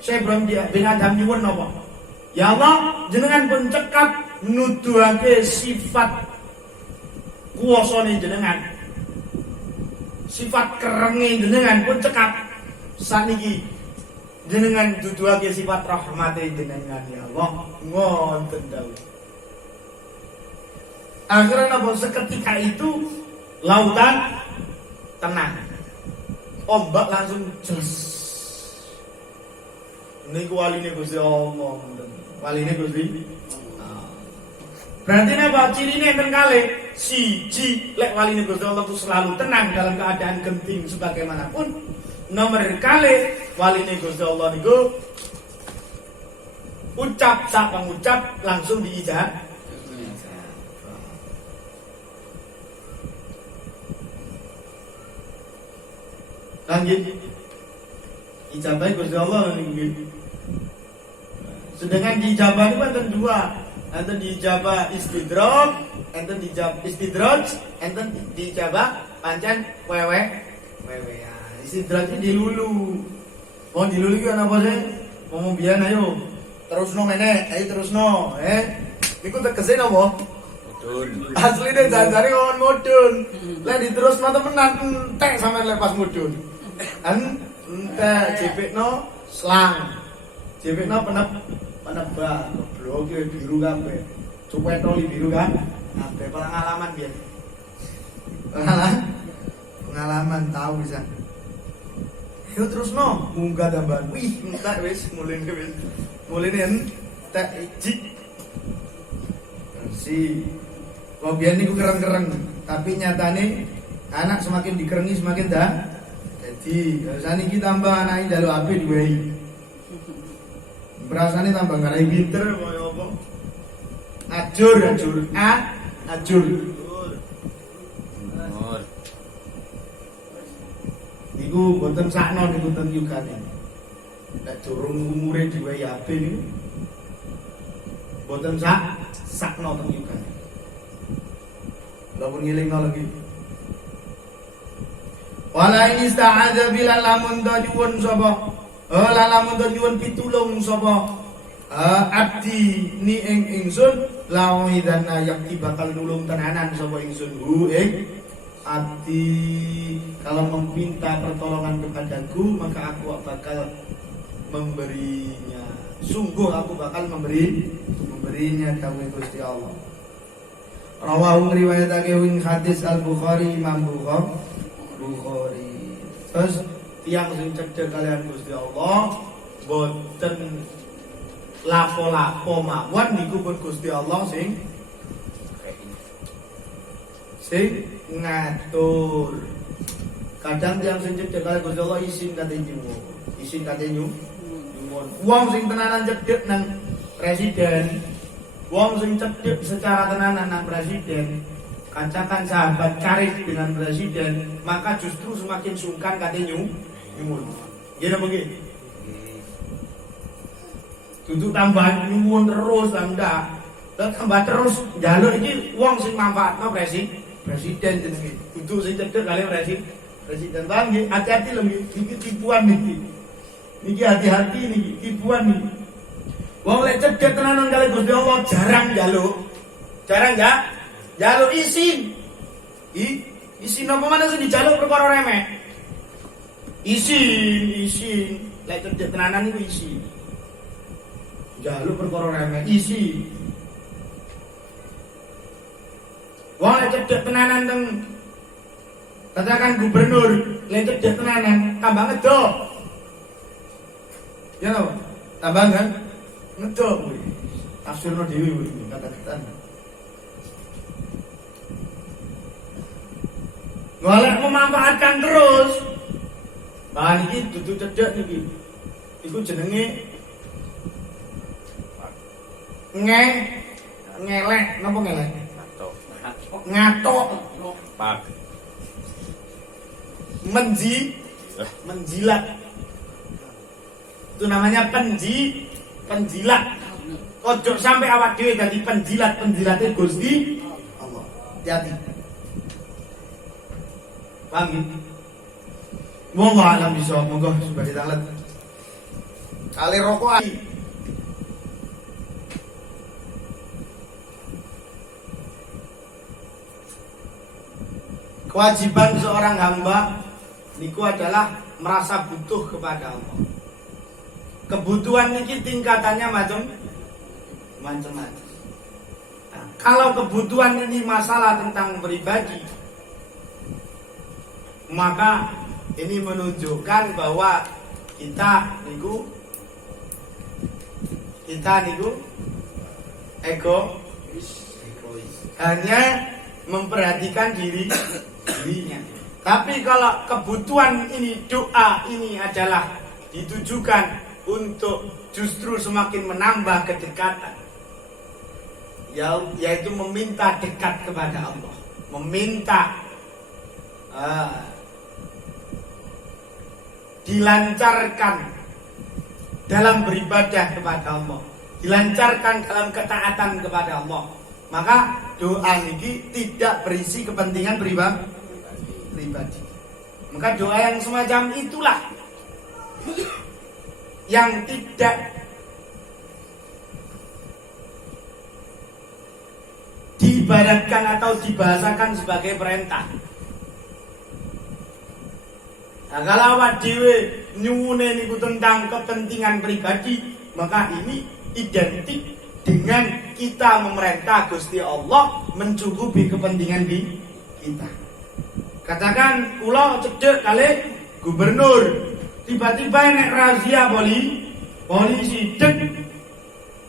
Syekh Ibrahim bin Adham nyuwun napa? Ya Allah, jenengan pun cekap nuduhake sifat kuwasane jenengan. Sifat kerenge jenengan pun cekap. Saniki jenengan duduhake sifat rahmate jenengan ya Allah. Ngoten dawuh. Akhirnya napa seketika itu lautan tenang. Ombak langsung jelas. Niku waline Gusti Allah. Waline Gusti. Berarti napa cirine enten kalih? Siji, lek waline Gusti Allah itu selalu tenang dalam keadaan genting sebagaimanapun. Nomor kalih, waline Gusti Allah niku ucap sak pengucap langsung diijab. Lanjut. Ijabah Gusti Allah niku. Sedangkan di ijabah itu ada dua, enten di ijabah istidroj, enten di ijabah istidroj, enten di ijabah pancen wewe ya. Istidroj itu dilulu. Oh dilulu itu apa sih? Ngomong biyen ayo. Terusno ngene, ayo terusno, Iku tegese napa? Mudun. Asline jajare wong mudun. Lah diterusno temenan entek sampe lepas mudun. Entek jepekno slang. Jepekno penebak, goblok iki biru kabeh. Cupetoli biru kan? Kabeh pengalaman biyen. Pengalaman tahu bisa. Yo terusno, munggah tambahan. Wih, entek wis mulene wis. Mulene entek ijik. Si wong biyen niku kereng-kereng, tapi nyatane anak semakin dikerengi semakin dah. Jadi, saniki tambah anake njaluk HP diwehi. Berasane tambah ngarai pinter kaya apa? Ajur. Niku mboten sakno niku ten yugane. Nek durung umure diwehi HP niku mboten sakno ten yugane. Lamun ngelingno lagi. Wala ini ista'adza bilal lamun nyuwun sapa? Lamun nyuwun pitulung sapa? Abdi ni ingsun lawi dan yakti bakal nulung tenanan sapa ingsun hu ing abdi. Kalau meminta pertolongan kepadaku maka aku bakal memberinya. Sungguh aku bakal memberinya dawuh Gusti Allah. Rawahu riwayatake wing hadis Al-Bukhari Imam Bukhari. Terus tiang sing cedhek kalian Gusti Allah boten lapo-lapo mawon niku pun Gusti Allah sing ngatur. Kadang tiang sing cedhek kalian Gusti Allah isin kate nyuwun. Wong sing tenanan cedhek nang presiden, wong sing cedhek secara tenanan nang presiden, kancakan sahabat karib dengan presiden, maka justru semakin sungkan katanya nyuwun. Ya napa nggih? Dudu tambah nyuwun terus enggak. Lah tambah terus njaluk iki wong sing manfaatno presiden jenenge. Dudu sing cedhek kali presiden. Paham nggih? Hati-hati lho nggih. Iki tipuan niki. Niki hati-hati niki, tipuan niki. Wong lek cedhek tenanan kali Gusti Allah jarang njaluk. Jarang ya? Jaluk isin. Isin apa mana sih dijaluk perkara remeh. Isin. Lek cedhek tenanan iku isin. Jaluk perkara remeh isin. Wong lek cedhek tenanan teng katakan gubernur, lek cedhek tenanan tambah ngedok. Ya lho, tambah kan ngedok kuwi. Tafsirno dhewe kuwi kata-kata. Golek memanfaatkan terus. Bahan iki dudu cedhek niki. Iku jenenge ngelek, napa ngelek? Ngatok. Pak. Menjilat. Itu namanya penjilat. Ojo sampai awak dhewe dadi penjilat-penjilate Gusti Allah. Hati-hati. Paham gitu? Wallahu a'lam bishawab. Monggo sebagai tanglet. Kali rokok. Kewajiban seorang hamba niku adalah merasa butuh kepada Allah. Kebutuhan niki tingkatannya macam-macam. Nah, kalau kebutuhan ini masalah tentang pribadi, maka ini menunjukkan bahwa kita niku egois. Hanya memperhatikan dirinya. Tapi kalau kebutuhan ini, doa ini adalah ditujukan untuk justru semakin menambah kedekatan, yaitu meminta dekat kepada Allah, meminta dilancarkan dalam beribadah kepada Allah, dilancarkan dalam ketaatan kepada Allah. Maka doa ini tidak berisi kepentingan pribadi. Maka doa yang semacam itulah yang tidak diibaratkan atau dibahasakan sebagai perintah. Nah, kalau awak dhewe nyuwune niku tentang kepentingan pribadi, maka ini identik dengan kita memerintah Gusti Allah mencukupi kepentingan kita. Katakan kula cedek kali gubernur, tiba-tiba nek razia polisi dek,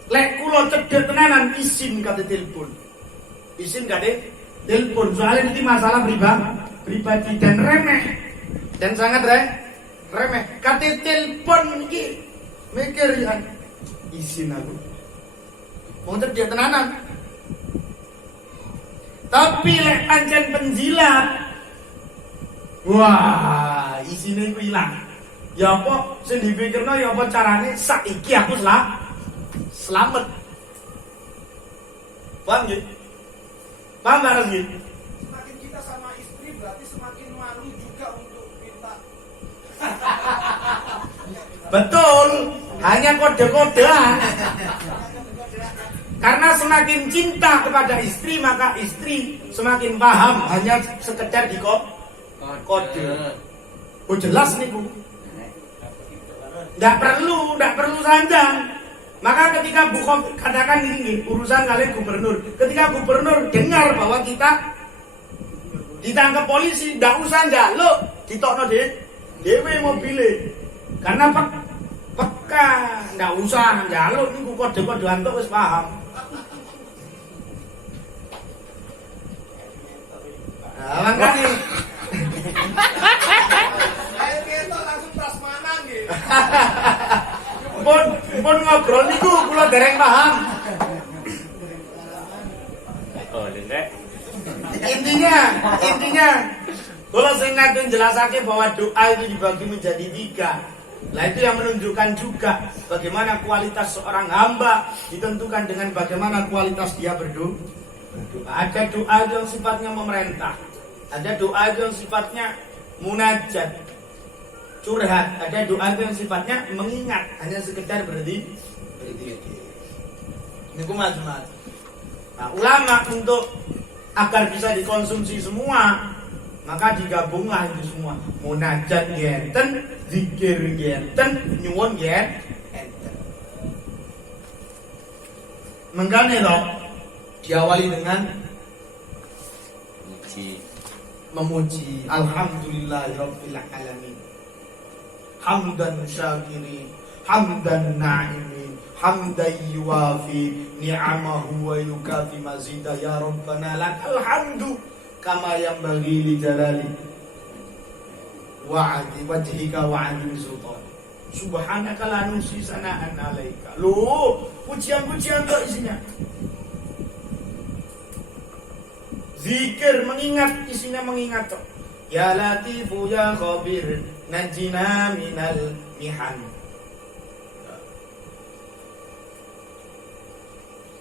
lek kula cedek tenanan izin kate telepon. Izin kate telepon, soalnya ini masalah pribadi dan remeh. Dan sangat remeh. Kate telepon iki mikir ya izin aku. Wong cedek tenanan. Tapi lek pancen penjilat, wah, isine ku ilang. Ya apa sing dipikirno ya apa carane saiki aku selamat. Paham nggih? Paham harus nggih? Semakin kita sama istri berarti semakin malu juga untuk minta. Betul, hanya kode-kodean. Karena semakin cinta kepada istri, maka istri semakin paham, hanya sekedar di kode. Oh jelas nih Bu. Tidak perlu sandang. Maka ketika katakan ini urusan kalian gubernur, ketika gubernur dengar bahwa kita ditangkap polisi, tidak usah njaluk, ditokno dhewe mobile. Karena peka, tidak usah njaluk niku kode-kodean tok wis paham. Nah, makanya Saya kita langsung prasmanan gitu. pun ngobrol niku kula dereng paham. Oh, Dek. Intinya kalau saya nanti jelasake bahwa doa itu dibagi menjadi 3. Nah itu yang menunjukkan juga bagaimana kualitas seorang hamba ditentukan dengan bagaimana kualitas dia berdoa. Ada doa yang sifatnya memerintah, ada doa yang sifatnya munajat, curhat, ada doa yang sifatnya mengingat, hanya sekedar berhenti. Ini macam-macam. Nah, ulama untuk agar bisa dikonsumsi semua, maka digabunglah itu semua. Munajat ngenten, zikir ngenten, nyuwun ngenten. Mengkane loh diawali dengan memuji alhamdulillahirabbil alamin. Hamdan syakirin, hamdan na'imin, hamdan yuwafi ni'amahu wa yukafi mazidah. Ya Rabbana lakal hamdu kama yanbaghi li jalali wa'adi wajhika wa'adi sultan. Subhanaka la nuhsi sana'an 'alaika. Loh, pujian-pujian kok isinya. Zikir mengingat, isinya mengingat kok. Ya Latifu ya Khabir najina minal mihan.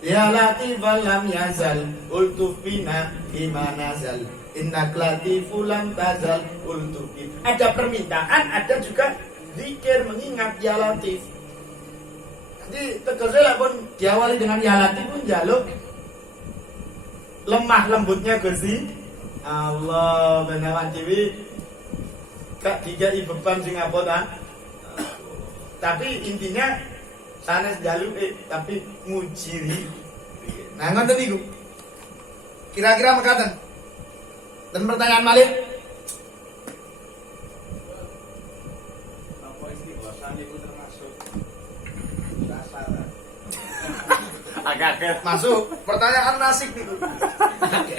Ya Latif lam yazal ultuf bina bima nazal innak latifu lam tazal ultuf bina. Ada permintaan, ada juga zikir mengingat ya Latif. Jadi tegese lek pun diawali dengan ya Latif pun jaluk lemah lembutnya Gusti Allah benawan dewi gak dikai beban sing apa ta. Tapi intinya sanes jaluk tapi ngujiri. Nah ngoten niku. Kira-kira mekaten. Dan pertanyaan Malik. Apa istighosah itu termasuk sasaran? Agak-agak. Masuk pertanyaan nasib niku.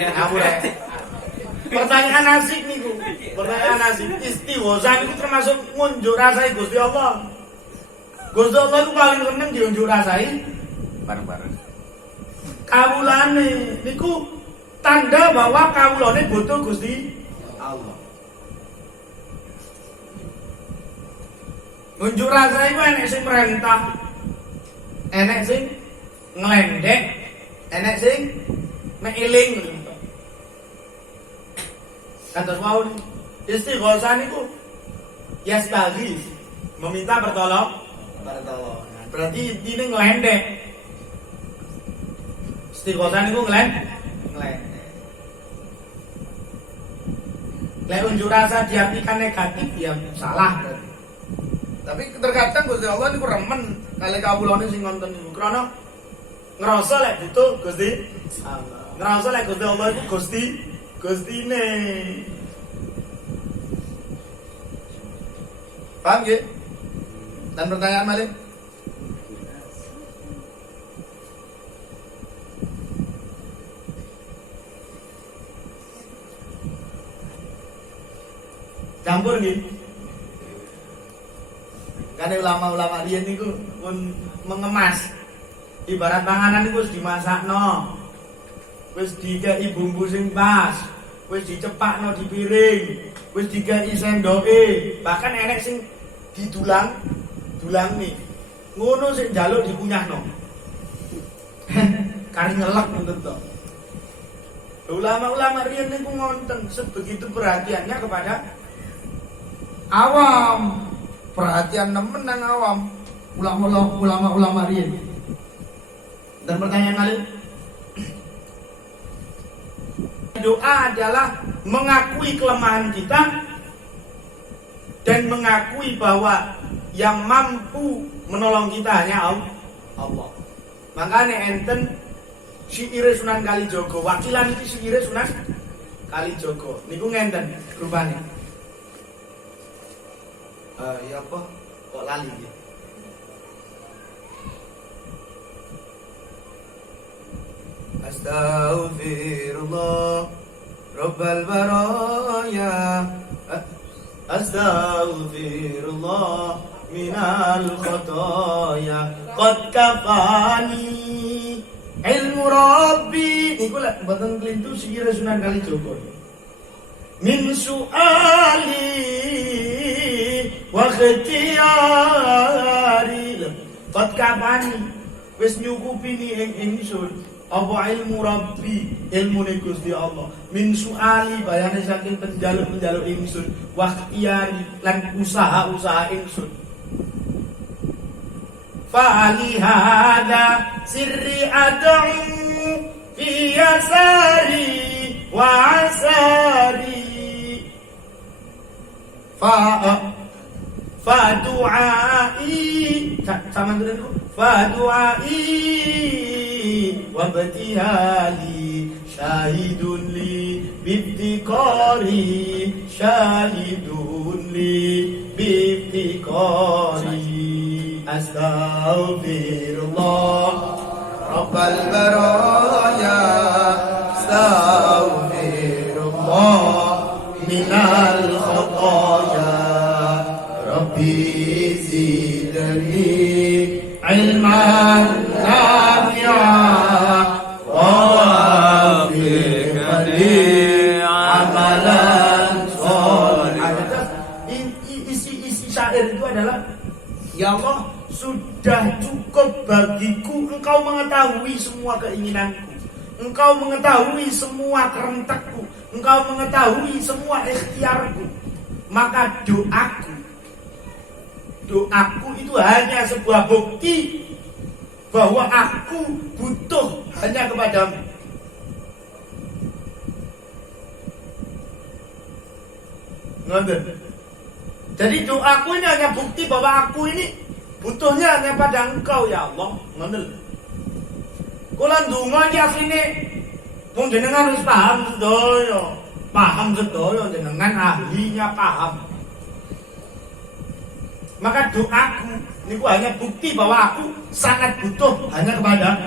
Ngawur ya. Pertanyaan nasib niku. Pertanyaan nasib. Istighosah niku termasuk ngunjuk rasai Gusti Allah. Gusti Allah itu paling seneng diunjuk rasai Bareng-bareng. kawulane niku tanda bahwa kawulane butuh Gusti Allah. Unjuk rasa itu enek sing merintah, enek sing ngelendek, enek sing meiling. Kata wau istighosah niku yastaghis, meminta pertolongan. Berarti ini ngelendek. Istighosah niku ngelendek. Lek unjuk rasa diartikan negatif ya salah berarti. Tapi terkadang Gusti Allah niku remen kali kawulane sing ngonten niku. Krana ngrasa lek butuh Gusti Allah. Ngrasa lek Gusti Allah iku Gustine. Paham nggih? Dan pertanyaan Malik? Campur nih. Karena ulama-ulama riyen niku pun mengemas. Ibarat panganan niku wis dimasakno. Wis dikei bumbu sing pas, wis dicepakno di piring, wis dikei sendoke, bahkan enek sing didulang nih. Ngono sing njaluk dikunyahno. Kari ngelek ngoten to. Ulama-ulama riyen niku ngonten sebegitu perhatiannya kepada awam, perhatian nemen nang awam, ulama riyen. Dan pertanyaan kali, doa adalah mengakui kelemahan kita dan mengakui bahwa yang mampu menolong kita hanya Allah. Makanya enten syair Sunan Kalijogo, wakilan itu syair Sunan Kalijogo. Niku ngenten rupane. Ya apa? Kok lali gitu. Astaghfirullah Rabbal baraya Astaghfirullah minal khataya qad kafani ilmu rabbi. Niku lek mboten klintu syair Sunan Kalijogo. Min su'ali wa ikhtiyari qad kafani wis nyukupi ni ingsun apa ilmu rabbi, ilmu ni Gusti Allah. Min su'ali bayane saking penjaluk ingsun wa ikhtiyari lan usaha ingsun. Fa'ali hada sirri ad'u fi yasari wa asari fa du'ai sama dulu fa du'ai wa batihali syahidun li bibtiqari syahidun li bibtiqari astaghfirullah rabbal baraya astaghfirullah minal khataya rabbi zidni ilman nafi'an wa wafiqni amalan sholihan. Isi syair itu adalah, ya Allah, sudah cukup bagiku Engkau mengetahui semua keinginanku, Engkau mengetahui semua kerentekku, Engkau mengetahui semua ikhtiarku. Maka doaku itu hanya sebuah bukti bahwa aku butuh hanya kepadamu. Ngoten. Jadi doaku ini hanya bukti bahwa aku ini butuhnya hanya pada Engkau ya Allah. Ngoten. Kula ndonga iki asline wong jenengan wis paham sedaya. Paham sedaya jenengan ahlinya paham. Maka doaku niku hanya bukti bahwa aku sangat butuh hanya kepadamu.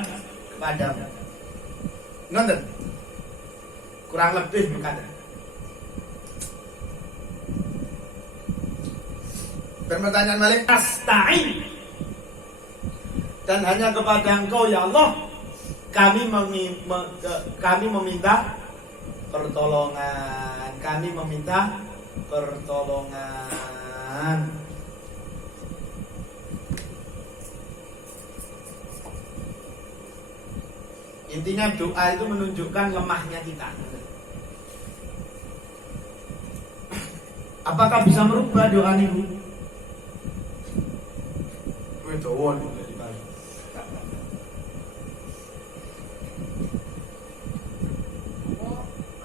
Ngoten. Kurang lebih berkata. Pertanyaan balik, asta'in. Dan hanya kepada Engkau ya Allah kami meminta pertolongan. Kami meminta pertolongan. Intinya doa itu menunjukkan lemahnya kita. Apakah bisa merubah doa niku? Kowe doa niku dibalik.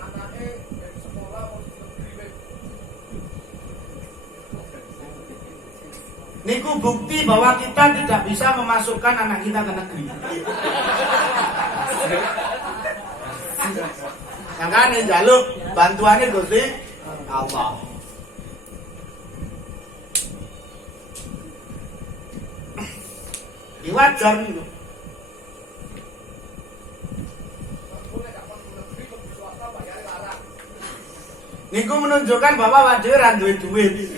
Anaknya dari sekolah mau negeri. Niku bukti bahwa kita tidak bisa memasukkan anak kita ke negeri. Makanya jaluk bantuannya Gusti Allah. Wajar niku. Niku menunjukkan bahwa wajib ra duwe duit.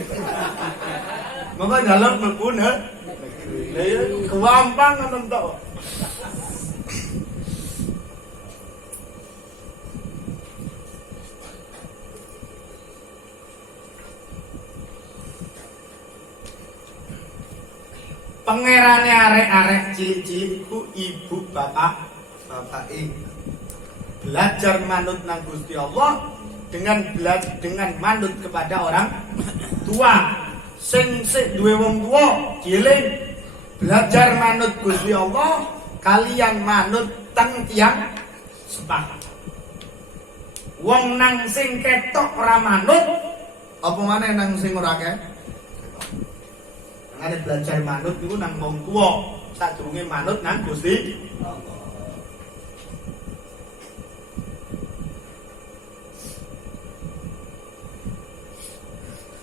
Maka njaluk mlebu negeri. Lah ya gampang ngono tok. Pangerane arek-arek cilik-cilik ku ibu bapak belajar manut nang Gusti Allah dengan manut kepada orang tua. Sing duwe wong tua cilik belajar manut Gusti Allah kalian manut teng tiyang sepah. Wong nang sing ketok ora manut apa maneh nang sing ora ketok. Ada belajar manut itu nang wong tua, sadurunge manut nang Gusti Allah.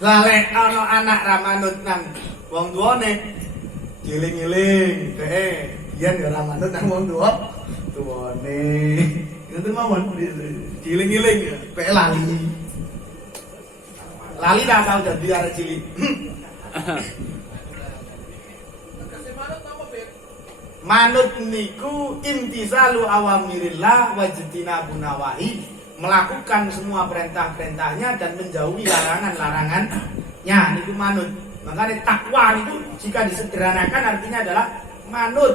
Lale ana anak ra manut nang wong tuane, giling-giling, yen ora manut nang wong tuane. Itu mawon giling-giling, lali. Lali dah tau dadi arek cilik. Manut niku imtisalu awamirillah wajtinabun nawahi, melakukan semua perintah-perintahnya dan menjauhi larangan-larangannya. Niku manut. Makanya takwa niku jika disederhanakan artinya adalah manut.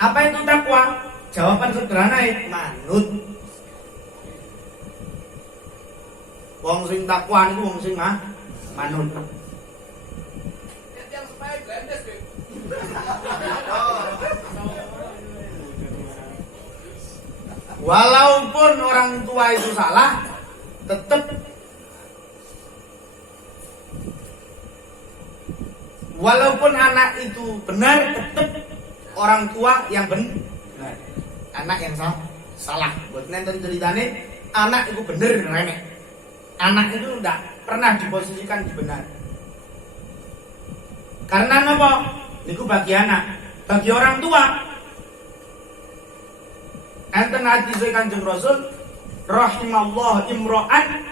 Apa itu takwa? Jawaban sederhana manut. Wong sing takwa niku wong sing manut. Walaupun orang tua itu salah, tetap walaupun anak itu benar, tetap orang tua yang benar. Anak yang salah. Buat nonton ceritanya, anak itu benar renek. Anak itu tidak pernah diposisikan di benar. Karena apa? Niku bagi anak, bagi orang tua. Enten hadis Kanjeng Rasul, rahimallah imra'an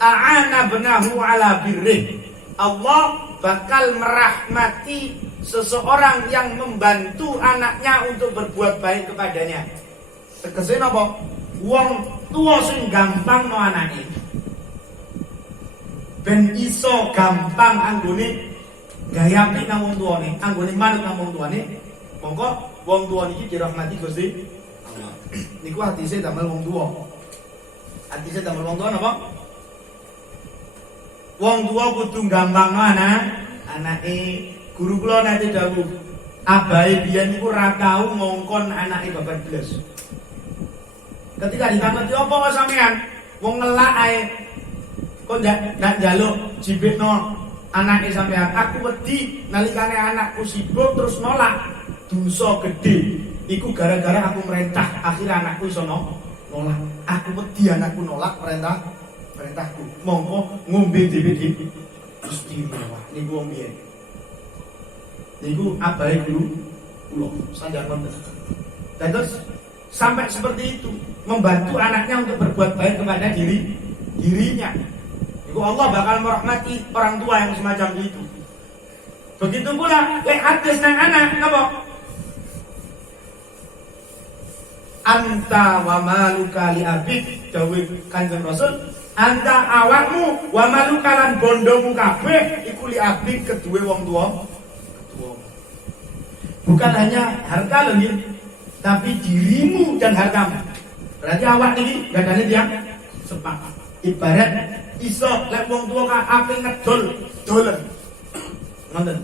a'ana benahu ala birrih. Allah bakal merahmati seseorang yang membantu anaknya untuk berbuat baik kepadanya. Tegese napa? Wong tua sing gampang no anake. Ben iso gampang anggone gaya apik nang wong tuane, anggone manut nang wong tuane. Monggo wong tua niki dirahmati Gusti Allah. Niku hadise damel wong tua. Hadise damel wong tua napa? Wong tua kudu gampang Anake guru kula nate dawuh, abahe biyen niku ra tau ngongkon anake babar blas. Ketika ditakoni apa wae sampean, wong ngelak ae. Kok ndak njaluk jibekno anake sampean. Aku wedi nalikane anakku sibuk terus nolak. Dosa gedhe. Iku gara-gara aku merintah, akhirnya anakku iso nolak. Aku wedi anakku nolak perintahku. Mongko ngombe dhewe istimewa. Niku wong biyen. Niku abahe guru kula sanjang wonten. Dan terus sampai seperti itu, membantu anaknya untuk berbuat baik kepada dirinya. Iku Allah bakal merahmati orang tua yang semacam itu. Begitu pula lek hadis nang anak napa? Anta wa maluka li abik, dawuh Kanjeng Rasul, anta awakmu wa maluka lan bondomu kabeh iku li abik kedue wong tua. Bukan hanya harta lho, tapi dirimu dan hartamu. Berarti awak ini gadane tiyang sepakat. Ibarat iso lek wong tua ka ape ngedol dolen. Ngoten.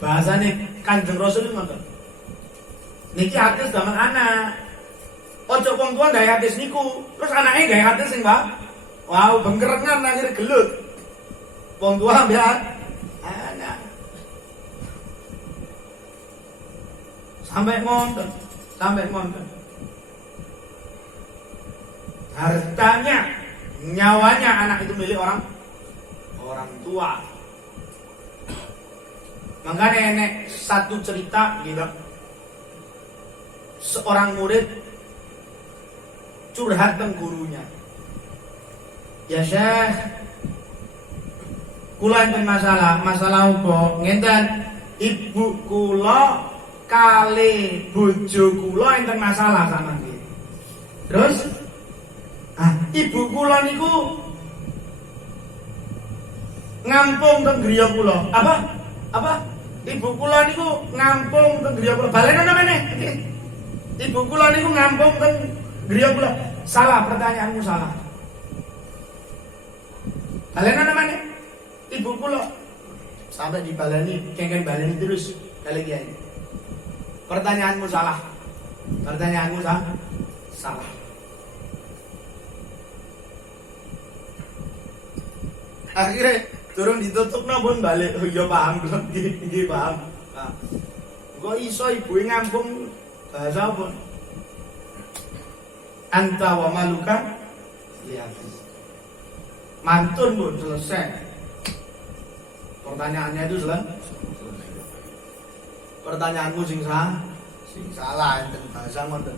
Bahasane Kanjeng Rasul ngoten. Niki hadis zaman anak. Ojo wong tua ndaya hadis niku, terus anake ndaya hadis sing wae. Wow, bengkerengan akhir gelut. Wong tua ambek anak. Sampai monten. Hartanya, nyawanya anak itu milik orang tua. Makanya enek satu cerita gitu. Seorang murid curhat ke gurunya. Ya Syekh, kula enten masalah apa? Ngenten ibu kula kali bojo kula enten masalah sama nggih. Terus ibu kula niku ngampung teng griya kula. Apa? Ibu kula niku ngampung teng griya kula. Balena namane. Ibu kula niku ngampung teng griya kula. Salah, pertanyaanmu salah. Balena namane. Ibu kula sampai dibaleni, kengken baleni terus kali kiai. Pertanyaanmu salah. Salah. Akhirnya turun ditutup pun balik. Oh iya paham, gini paham. Nah, kok iso ibu ngampung bahasa apa? Anta wa maluka lihat. Mantun pun selesai. Pertanyaannya itu selesai. Pertanyaanmu sing salah enten bahasa ngoten.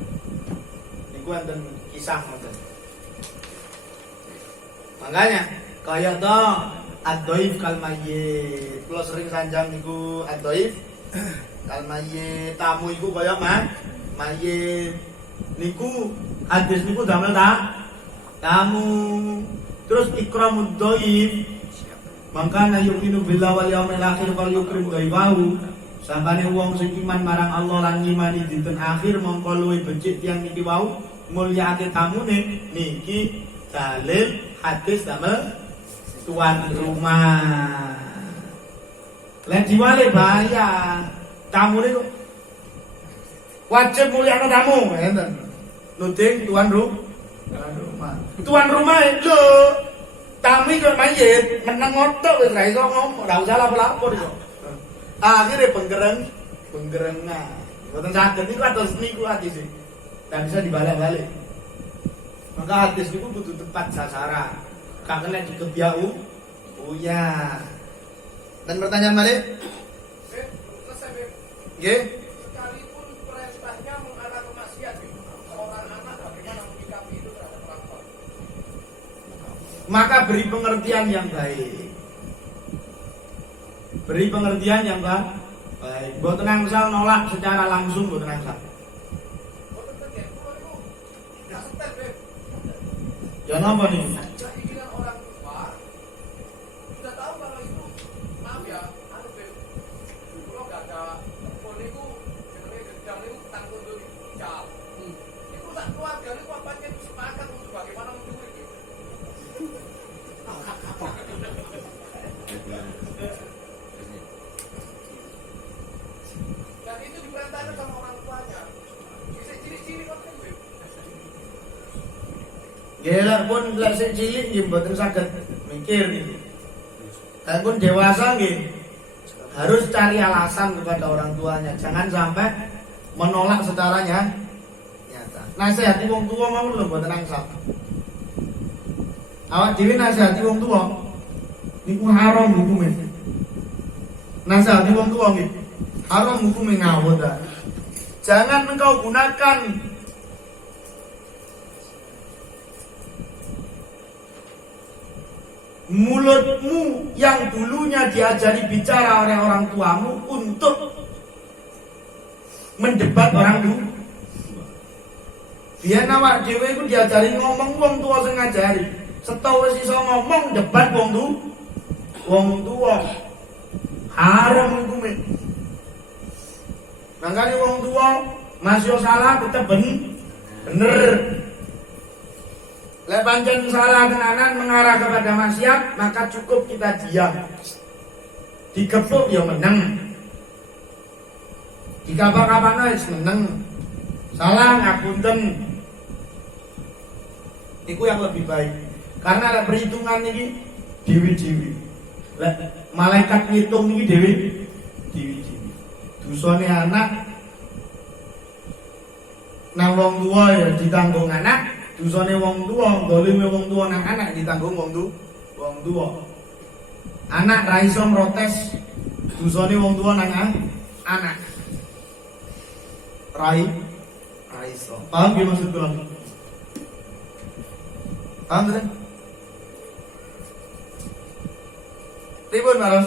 Niku enten kisah ngoten. Makanya kaya to ad-dhaif kal mayyit. Kula sering sanjang niku ad-dhaif kal mayyit. Tamu iku kaya mayyit. Niku hadis niku damel tamu. Terus ikramud dhaif. Mangkana yu'minu billahi wal yaumil akhir fal yukrim dhaifahu. Sampane wong sing iman marang Allah lan ngimani dinten akhir mongko luwih becik tiyang niki wau mulyakake tamune. Niki dalil hadis damel tuan rumah. Lan diwale bahaya. Tamune kok wajib mulyakno tamu, enten. Nuding tuan rumah. Tuan rumah lho. Tamu kok mayit, meneng ngotok wis ra iso ngomong, ora usah lapor kok. Akhirnya penggerengan. Boten saged niku atus niku hadis. Dan bisa dibalik-balik. Maka hadis niku kudu tepat sasaran. Gak kena dikebyau. Oh ya. Dan pertanyaan balik? Nggih. Sekalipun perintahnya mengarah ke maksiat, seorang anak bagaimana menyikapi itu terhadap orang tua? Maka beri pengertian yang baik. Beri pengertian yang baik. Boten angsal nolak secara langsung, boten angsal. Ya napa nih? Keinginan orang tua sudah tahu kalau itu, maaf ya, dulu gak ada telepon itu, jenenge gedang itu tanggung jawab. Itu tak keluarga itu papanya sepakat untuk bagaimana mencuri gitu. Nggih pun lek sik cilik nggih mboten saged mikir niku. Pun dewasa nggih harus cari alasan kepada orang tuanya, jangan sampai menolak secara nyata. Nasihati wong tua mau lho mboten angsal. Awak dhewe nasihati wong tua niku haram hukume. Nasihati wong tua nggih haram hukume ngawur ta. Jangan engkau gunakan mulutmu yang dulunya diajari bicara oleh orang tuamu untuk mendebat orang dulu. Biar awak dhewe iku diajari ngomong wong tua sing ngajari. Setahu wis iso ngomong debat wong tua. Haram hukume. Makanya wong tua masih salah tetep bener. Lek pancen salah tenanan mengarah kepada maksiat, maka cukup kita diam. Digepuk ya meneng. Dikapan-kapan wis meneng. Salah ngapunten. Iku yang lebih baik. Karena lek perhitungan niki dewi-dewi. Lek malaikat ngitung niki dewi-dewi. Dosane anak nang wong tua ya ditanggung anak. Dosane wong tua, dolime wong tua nang anak ditanggung wong tua. Anak ra iso protes, dosane wong tua nang anak. Ra iso. Paham ki maksud kula? Paham kan? Pripun, Mas?